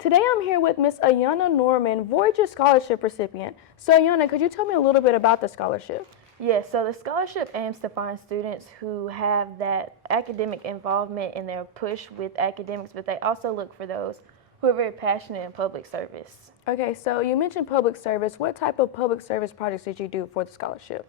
Today I'm here with Miss Ayanna Norman, Voyager Scholarship recipient. So Ayanna, could you tell me a little bit about the scholarship? Yes, so the scholarship aims to find students who have that academic involvement in their push with academics, but they also look for those who are very passionate in public service. Okay, so you mentioned public service. What type of public service projects did you do for the scholarship?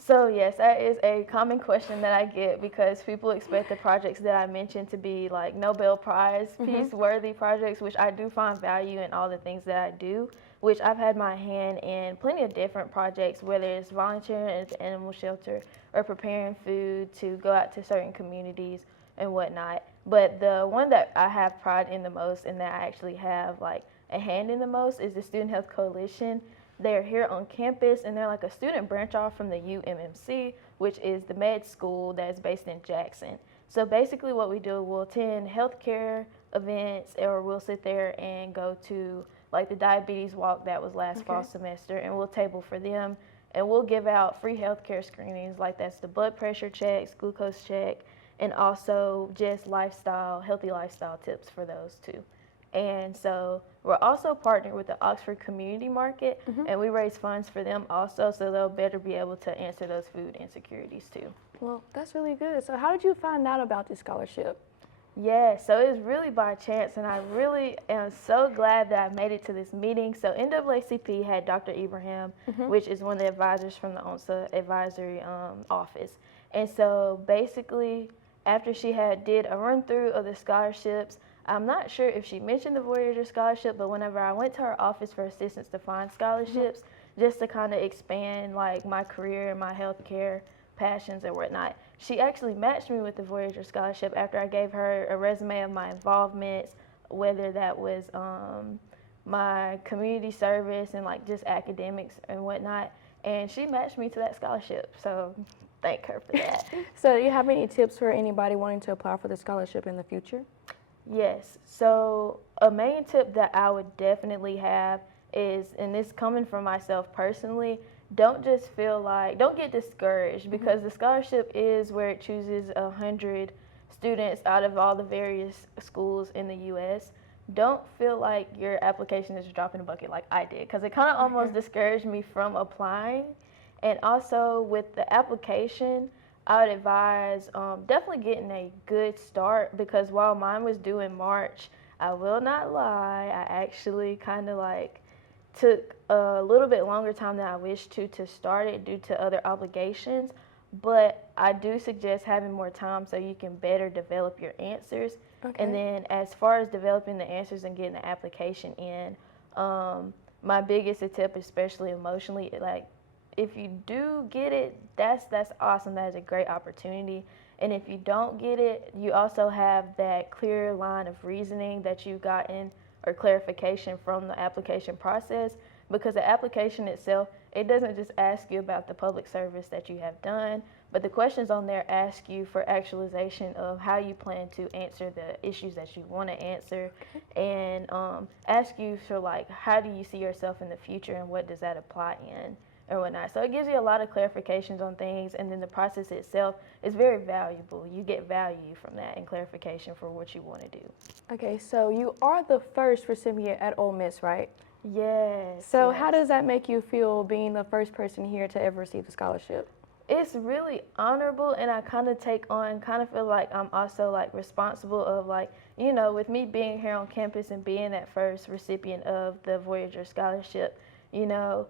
So yes, that is a common question that I get because people expect the projects that I mentioned to be like Nobel Prize peace-worthy projects, which I do find value in all the things that I do, which I've had my hand in plenty of different projects, whether it's volunteering at the animal shelter or preparing food to go out to certain communities and whatnot. But the one that I have pride in the most and that I actually have like a hand in the most is the Student Health Coalition. They're here on campus, and they're like a student branch off from the UMMC, which is the med school that's based in Jackson. So basically what we do, we'll attend healthcare events, or we'll sit there and go to like the diabetes walk that was last fall semester, and we'll table for them, and we'll give out free healthcare screenings, like that's the blood pressure checks, glucose check, and also just healthy lifestyle tips for those too. And so we're also partnered with the Oxford Community Market, and we raise funds for them also, so they'll better be able to answer those food insecurities too. Well, that's really good. So how did you find out about this scholarship? Yeah, so it was really by chance, and I really am so glad that I made it to this meeting. So NAACP had Dr. Ibrahim, which is one of the advisors from the ONSA advisory office. And so basically, after she did a run through of the scholarships, I'm not sure if she mentioned the Voyager Scholarship, but whenever I went to her office for assistance to find scholarships, just to kind of expand like my career and my healthcare passions and whatnot, she actually matched me with the Voyager Scholarship after I gave her a resume of my involvements, whether that was my community service and like just academics and whatnot, and she matched me to that scholarship. So thank her for that. So do you have any tips for anybody wanting to apply for the scholarship in the future? Yes, so a main tip that I would definitely have is, and this coming from myself personally, don't get discouraged, because the scholarship is where it chooses 100 students out of all the various schools in the U.S. Don't feel like your application is a drop in the bucket like I did, because it kind of almost discouraged me from applying. And also with the application, I would advise definitely getting a good start, because while mine was due in March, I will not lie, I actually kind of like took a little bit longer time than I wished to start it due to other obligations. But I do suggest having more time so you can better develop your answers. And then as far as developing the answers and getting the application in, my biggest tip, especially emotionally, like, if you do get it, that's awesome. That is a great opportunity. And if you don't get it, you also have that clear line of reasoning that you've gotten, or clarification from the application process, because the application itself, it doesn't just ask you about the public service that you have done, but the questions on there ask you for actualization of how you plan to answer the issues that you want to answer, and ask you for like, how do you see yourself in the future and what does that apply in, or whatnot. So it gives you a lot of clarifications on things, and then the process itself is very valuable. You get value from that and clarification for what you want to do. Okay, so you are the first recipient at Ole Miss, right? Yes. So yes. how does that make you feel, being the first person here to ever receive the scholarship? It's really honorable, and I kind of feel like I'm also like responsible of like, you know, with me being here on campus and being that first recipient of the Voyager Scholarship, you know,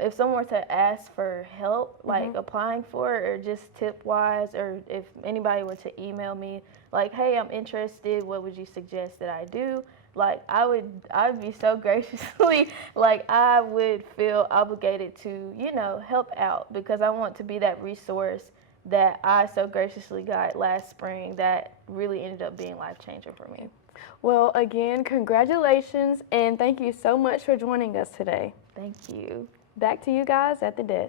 if someone were to ask for help, like applying for it, or just tip-wise, or if anybody were to email me, like, hey, I'm interested, what would you suggest that I do? Like, I'd be so graciously, like, I would feel obligated to, you know, help out, because I want to be that resource that I so graciously got last spring that really ended up being life-changing for me. Well, again, congratulations, and thank you so much for joining us today. Thank you. Back to you guys at the desk.